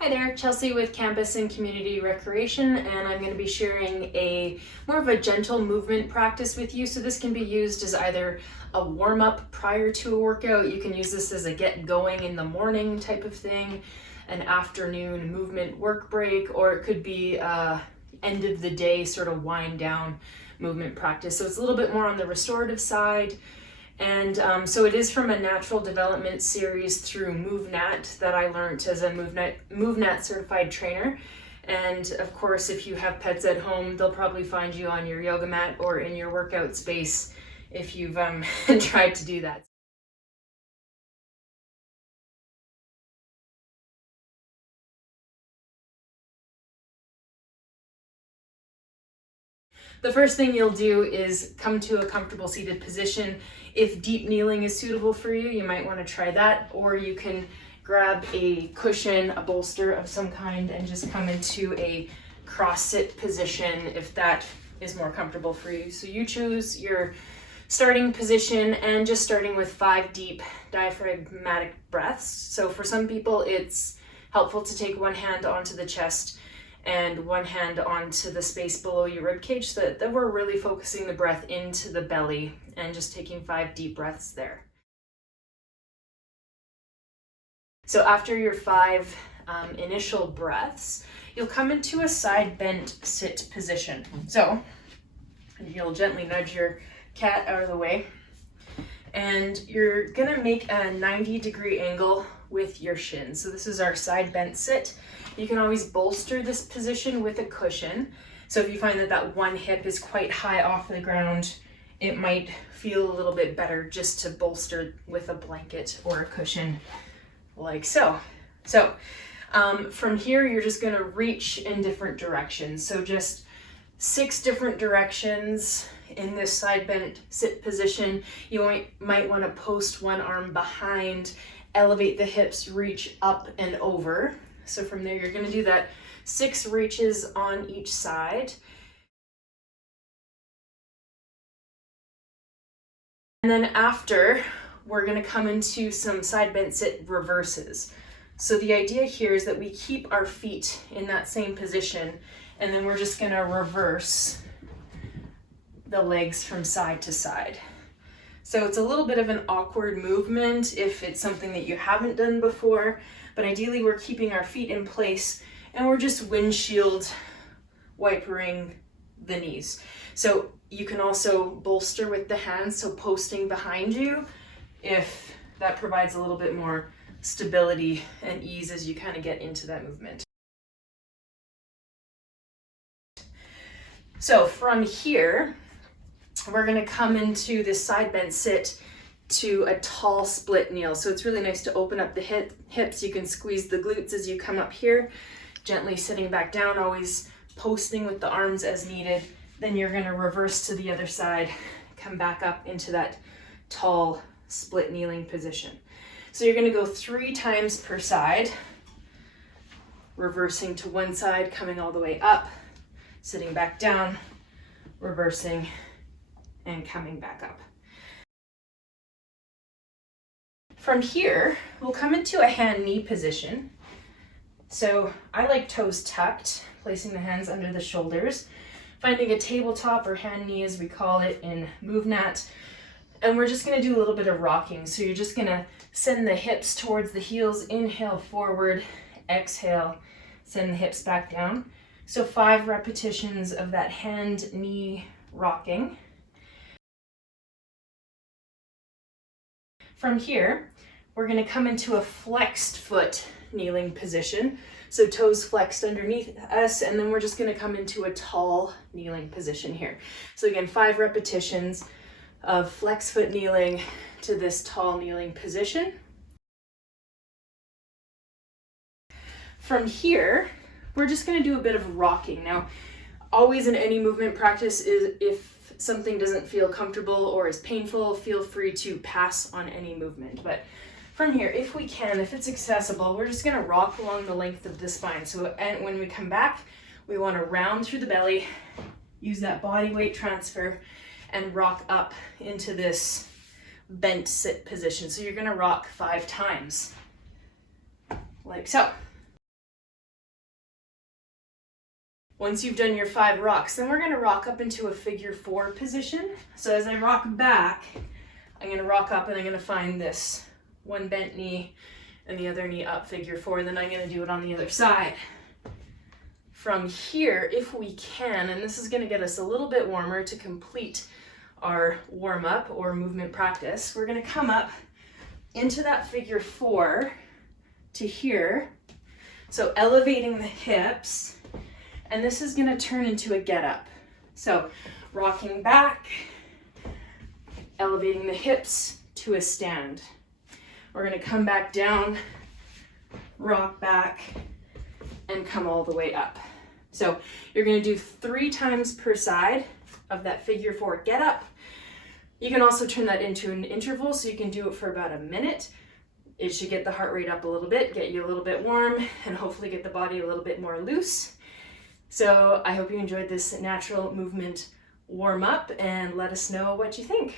Hi there, Chelsea with Campus and Community Recreation, and I'm going to be sharing a more of a gentle movement practice with you. So this can be used as either a warm-up prior to a workout. You can use this as a get going in the morning type of thing, an afternoon movement work break, or it could be end of the day sort of wind down movement practice. So it's a little bit more on the restorative side. And so it is from a natural development series through MoveNat that I learned as a MoveNat certified trainer. And of course, if you have pets at home, they'll probably find you on your yoga mat or in your workout space if you've tried to do that. The first thing you'll do is come to a comfortable seated position. If deep kneeling is suitable for you, you might want to try that, or you can grab a cushion, a bolster of some kind, and just come into a cross sit position if that is more comfortable for you. So you choose your starting position and just starting with 5 deep diaphragmatic breaths. So for some people, it's helpful to take one hand onto the chest and one hand onto the space below your rib cage so that we're really focusing the breath into the belly and just taking 5 deep breaths there. So after your 5 initial breaths, you'll come into a side bent sit position. So you'll gently nudge your cat out of the way, and you're gonna make a 90-degree angle with your shins. So this is our side bent sit. You can always bolster this position with a cushion. So if you find that that one hip is quite high off the ground, it might feel a little bit better just to bolster with a blanket or a cushion like so. So from here, you're just gonna reach in different directions. So just 6 different directions in this side bent sit position. You might want to post one arm behind, elevate the hips, reach up and over. So from there, you're going to do that 6 reaches on each side. And then after, we're going to come into some side bent sit reverses. So the idea here is that we keep our feet in that same position, and then we're just going to reverse the legs from side to side. So it's a little bit of an awkward movement if it's something that you haven't done before, but ideally we're keeping our feet in place and we're just windshield wipering the knees. So you can also bolster with the hands, so posting behind you, if that provides a little bit more stability and ease as you kind of get into that movement. So from here, we're going to come into this side bent sit to a tall split kneel. So it's really nice to open up the hips. You can squeeze the glutes as you come up here, gently sitting back down, always posting with the arms as needed. Then you're going to reverse to the other side, come back up into that tall split kneeling position. So you're going to go 3 times per side, reversing to one side, coming all the way up, sitting back down, reversing, and coming back up. From here, we'll come into a hand-knee position. So I like toes tucked, placing the hands under the shoulders, finding a tabletop or hand knee as we call it in MoveNat. And we're just gonna do a little bit of rocking. So you're just gonna send the hips towards the heels, inhale forward, exhale, send the hips back down. So 5 repetitions of that hand-knee rocking. From here, we're going to come into a flexed foot kneeling position. So toes flexed underneath us, and then we're just going to come into a tall kneeling position here. So again, 5 repetitions of flex foot kneeling to this tall kneeling position. From here, we're just going to do a bit of rocking. Now, always in any movement practice, is if something doesn't feel comfortable or is painful, feel free to pass on any movement. But from here, if we can, if it's accessible, we're just gonna rock along the length of the spine. So and when we come back, we wanna round through the belly, use that body weight transfer, and rock up into this bent sit position. So you're gonna rock 5 times, like so. Once you've done your 5 rocks, then we're gonna rock up into a figure 4 position. So as I rock back, I'm gonna rock up and I'm gonna find this one bent knee and the other knee up, figure 4. Then I'm gonna do it on the other side. From here, if we can, and this is gonna get us a little bit warmer to complete our warm-up or movement practice, we're gonna come up into that figure 4 to here. So elevating the hips, and this is gonna turn into a get up. So rocking back, elevating the hips to a stand. We're gonna come back down, rock back, and come all the way up. So you're gonna do 3 times per side of that figure 4 get up. You can also turn that into an interval, so you can do it for about a minute. It should get the heart rate up a little bit, get you a little bit warm, and hopefully get the body a little bit more loose. So I hope you enjoyed this natural movement warm up, and let us know what you think.